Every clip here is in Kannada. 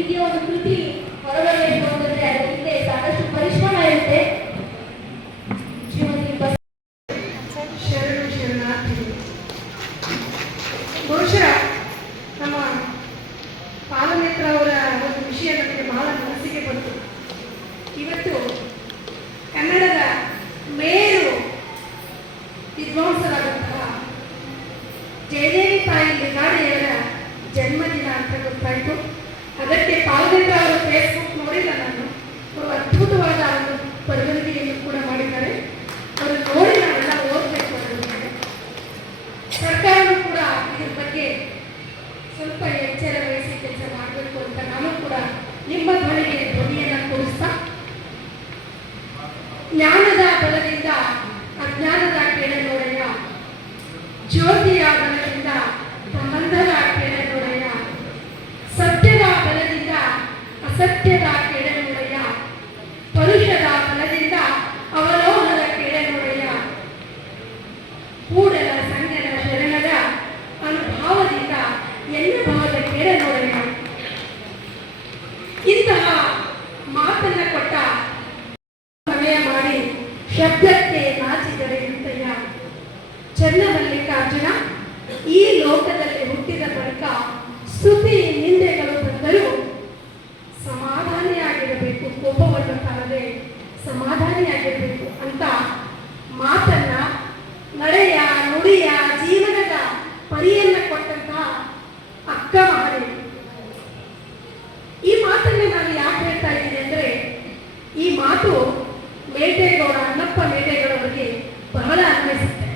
ರೀತಿಯ ಒಂದು ಕೃತಿ ಹೊರಬರಬೇಕು ಅಂತಂದ್ರೆ ಅದರ ಹಿಂದೆ ಸಾಕಷ್ಟು ಪರಿಶ್ರಮ ಇರುತ್ತೆ. ಶ್ರೀಮತಿ ಶರಣಾರ್ಥಿ. ಬಹುಶಃ ನಮ್ಮ ಪಾಲನೇತ್ರ ಅವರ ಒಂದು ವಿಷಯ ನನಗೆ ಬಹಳ ಮನಸ್ಸಿಗೆ ಬಂತು. ಇವತ್ತು ಕನ್ನಡದ ಮೇರು ವಿದ್ವಾಂಸರಾದಂತಹ ಜಯದೇವಿ ತಾಯಿ ಲಿಂಗಾಡೆಯವರ ಜನ್ಮದಿನ ಅಂತ ಗೊತ್ತಾಯಿತು. ಅದಕ್ಕೆ ಪಾಲನೇತ್ರ ಅವರ ಫೇಸ್ಬುಕ್ ನೋಡಿಲ್ಲ ನಾನು. ಅವರು ಅದ್ಭುತವಾದ ಒಂದು ಬರವಣಿಗೆಯನ್ನು ಕೂಡ ಮಾಡಿದ್ದಾರೆ. ಅವರು ನೋಡಿ ನಾವೆಲ್ಲ ಓದಬೇಕು ಅನ್ನೋದಿದೆ. ಸರ್ಕಾರವೂ ಕೂಡ ಇದ್ರ ಬಗ್ಗೆ ಸ್ವಲ್ಪ ಎಚ್ಚರ ವಹಿಸಿ ಕೆಲಸ ಮಾಡಬೇಕು ಅಂತ ನಾನು ಕೂಡ ನಿಮ್ಮ ಧ್ವನಿಗೆ ಧ್ವನಿಯನ್ನು ಕೂರಿಸ್ತಾ, ಜ್ಞಾನದ ಬಲದಿಂದ ಅಜ್ಞಾನದ ಕೆಳನೋರೆಯ, ಜ್ಯೋತಿಯ ಬಲದಿಂದ ಸಂಬಂಧದ ಕೆಳನೋರೆಯ, ಸತ್ಯದ ಬಲದಿಂದ ಅಸತ್ಯದ ಕೆಳನೋರೆಯ, ಪರುಷದ ಬಲದಿಂದ ಅವಲೋಹದ ಕೆಳನೋರೆಯ, ಕೂಡಲ ಸಂಗನ ಶರಣದ ಅನುಭಾವದಿಂದ ಎನ್ನಭಾವದ ಕೆಳನೋರೆಯ. ಇಂತಹ ಮಾತನ್ನ ಕೊಟ್ಟ ಸಮಯ ಮಾಡಿ ಶಬ್ದಕ್ಕೆ ನಾಚಿದರೆ ಅಂತಯ್ಯ. ಚನ್ನಮಲ್ಲಿಕಾರ್ಜುನ ಈ ಲೋಕದಲ್ಲಿ ಹುಟ್ಟಿದ ಬಳಿಕ ಸ್ತುತಿ ನಿಂದೆಗಳು ಬಂದರೂ ಸಮಾಧಾನಿಯಾಗಿರಬೇಕು, ಕೋಪವನ್ನು ತಾಳದೆ ಸಮಾಧಾನಿಯಾಗಿರಬೇಕು ಅಂತ ಮಾತನ್ನ, ನಡೆಯ ನುಡಿಯ ಜೀವನದ ಪರಿಯನ್ನ ಕೊಟ್ಟಂತಹ ಅಕ್ಕ ಮಹಾದೇವಿ. ಈ ಮಾತನ್ನ ನಾನು ಯಾಕೆ ಹೇಳ್ತಾ ಇದ್ದೀನಿ ಅಂದ್ರೆ, ಈ ಮಾತು ಮೇಟೇಗೌಡ, ಅಣ್ಣಪ್ಪ ಮೇಟೇಗೌಡ ಅವರಿಗೆ ಬಹಳ ಅನ್ವಯಿಸುತ್ತೆ.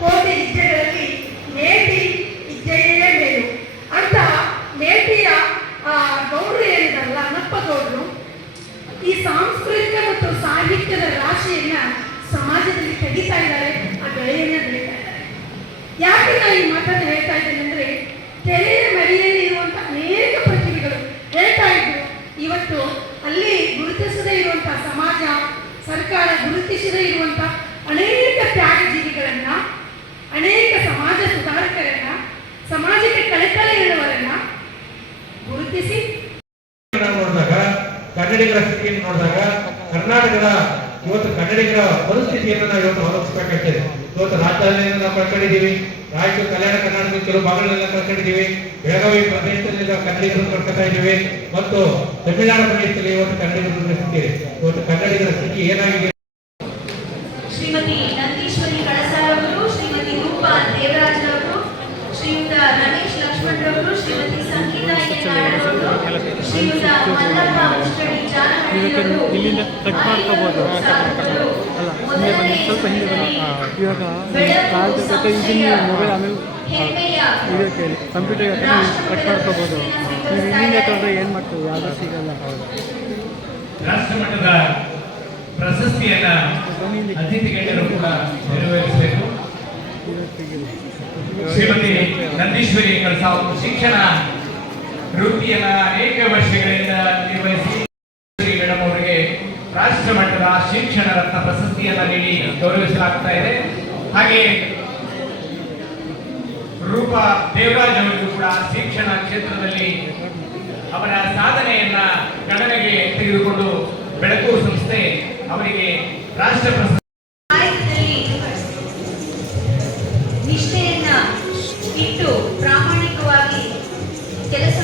ಕೋಟೆ ಇಜ್ಜೆಗಳಲ್ಲಿ ಮೇಟಿ ಇಜ್ಜೆಯೇ ಮೇಲು ಅಂತ ಮೇಟಿಯ ಗೌಡ್ರು ಏನಿದಾರಲ್ಲ, ಅಣ್ಣಪ್ಪ ಗೌಡ್ರು, ಈ ಸಾಂಸ್ಕೃತಿಕ ಮತ್ತು ಸಾಹಿತ್ಯದ ರಾಶಿಯನ್ನ ಸಮಾಜದಲ್ಲಿ ತೆಗಿತಾ ಇದ್ದಾರೆ, ಆ ಬೆಳೆಯನ್ನ ಬೆಳೀತಾ ಇದ್ದಾರೆ. ಯಾಕೆ ನಾನು ಈ ಮಾತನ್ನು ಹೇಳ್ತಾ ಇದ್ದೇನೆ ಅಂದ್ರೆ, ತೆರೆಯ ಮಡಿಯಲ್ಲಿ ಇರುವಂತಹ ಅನೇಕ ಪ್ರತಿಭೆಗಳು ಹೇಳ್ತಾ ಇದ್ರು. ಇವತ್ತು ಅಲ್ಲಿ ಗುರುತಿಸದೇ ಇರುವಂತಹ ಸಮಾಜ, ಸರ್ಕಾರ ಗುರುತಿಸದೇ ಇರುವಂತಹ ಅನೇಕ ತ್ಯಾಗಜೀವಿಗಳನ್ನ, ಅನೇಕ ಸಮಾಜ ಸುಧಾರಕರನ್ನ, ಸಮಾಜಕ್ಕೆ ಕಳಕಳಿ ಇರುವವರನ್ನ ಗುರುತಿಸಿ ನೋಡಿದಾಗ, ಕನ್ನಡಿಗರ ಸ್ಥಿತಿಯನ್ನು ನೋಡಿದಾಗ, ಕರ್ನಾಟಕದ ಇವತ್ತು ಕನ್ನಡಿಗರ ಪರಿಸ್ಥಿತಿಯನ್ನು ನಾವು ಇವತ್ತು ಅವಲೋಕಿಸಬೇಕಾಗ್ತದೆ. ಇವತ್ತು ರಾಜಧಾನಿಯನ್ನು ನಾವು ಕಳ್ಕೊಂಡಿದ್ದೀವಿ, ರಾಯಚೂರು ಕಲ್ಯಾಣ ಕರ್ನಾಟಕದ ಕೆಲವು ಭಾಗಗಳೆಲ್ಲ ಕಳ್ಕೊಂಡಿದ್ದೀವಿ, ಬೆಳಗಾವಿ ಪ್ರದೇಶದಲ್ಲಿ ಕನ್ನಡಿಗರನ್ನು ಕಳ್ಕೊತಾ ಇದ್ದೀವಿ, ಮತ್ತು ತಮಿಳುನಾಡು ಪ್ರದೇಶದಲ್ಲಿ ಇವತ್ತು ಕನ್ನಡಿಗರ ಸ್ಥಿತಿ ಇದೆ. ಇವತ್ತು ಕನ್ನಡಿಗರ ಸ್ಥಿತಿ ಏನಾಗಿದೆ? ಶ್ರೀಮತಿ ನಂದೀಶ್ವರಿ ಕಳಸಾರವರು, ಶ್ರೀಮತಿ ರೂಪಾ ದೇವರಾಜರವರು, ಶ್ರೀಯುತ ರಮೇಶ್ ಲಕ್ಷ್ಮಣರವರು, ಶ್ರೀಮತಿ ಸಂಗೀತಾ ಎನ್ನಾಳರವರು, ಶ್ರೀಯುತ ಮಲ್ಲಪ್ಪ ಮುಷ್ಟಡಿ ಜಾನಹಳ್ಳಿಯವರು, ಇಲ್ಲಿಂದ ಕಟ್ ಮಾಡ್ಕೋಬಹುದು. ಅಲ್ಲ ಹಿಂದೆ ಬನ್ನಿ, ಸ್ವಲ್ಪ ಹಿಂದೆ ಬನ್ನಿ. ಇವಾಗ ಕಾಲ್ ಜೊತೆ ಇದನ್ನ ಮೊಬೈಲ್ ಆಮೇಲೆ ವಿಡಿಯೋ ಕೇಳಿ ಕಂಪ್ಯೂಟರ್ ಕಟ್ ಮಾಡ್ಕೋಬಹುದು. ನೀವು ಇಲ್ಲಿಂದ ತೊಗೊಂಡ್ರೆ ಏನು ಮಾಡ್ತೀವಿ, ಯಾವುದೂ ಸಿಗಲ್ಲ. ರಾಷ್ಟ್ರ ಮಟ್ಟದ ಪ್ರಶಸ್ತಿಯನ್ನ ಅತಿಥಿ ಗಣ್ಯರು ಕೂಡ ನೆರವೇರಿಸಬೇಕು. ಶ್ರೀಮತಿ ನಂದೀಶ್ವರಿ ಕಳಸಾ ಅವರು ಶಿಕ್ಷಣ ವೃತ್ತಿಯನ್ನ ಅನೇಕ ವರ್ಷಗಳಿಂದ ನಿರ್ವಹಿಸಿ ಮೇಡಮ್ ಅವರಿಗೆ ರಾಷ್ಟ್ರ ಮಟ್ಟದ ಶಿಕ್ಷಣ ರತ್ನ ಪ್ರಶಸ್ತಿಯನ್ನ ನೀಡಿ ಗೌರವಿಸಲಾಗ್ತಾ ಇದೆ. ಹಾಗೆ ರೂಪಾ ದೇವರಾಜ್ ಅವರಿಗೂ ಕೂಡ ಶಿಕ್ಷಣ ಕ್ಷೇತ್ರದಲ್ಲಿ ಅವರ ಸಾಧನೆಯನ್ನ ಗಣನೆಗೆ ತೆಗೆದುಕೊಂಡು ಬೆಳಕು ಸಂಸ್ಥೆ ಅವರಿಗೆ ರಾಷ್ಟ್ರ ಪ್ರಶಸ್ತಿ ನಿಷ್ಠೆಯನ್ನ ಇಟ್ಟು ಪ್ರಾಮಾಣಿಕವಾಗಿ ಕೆಲಸ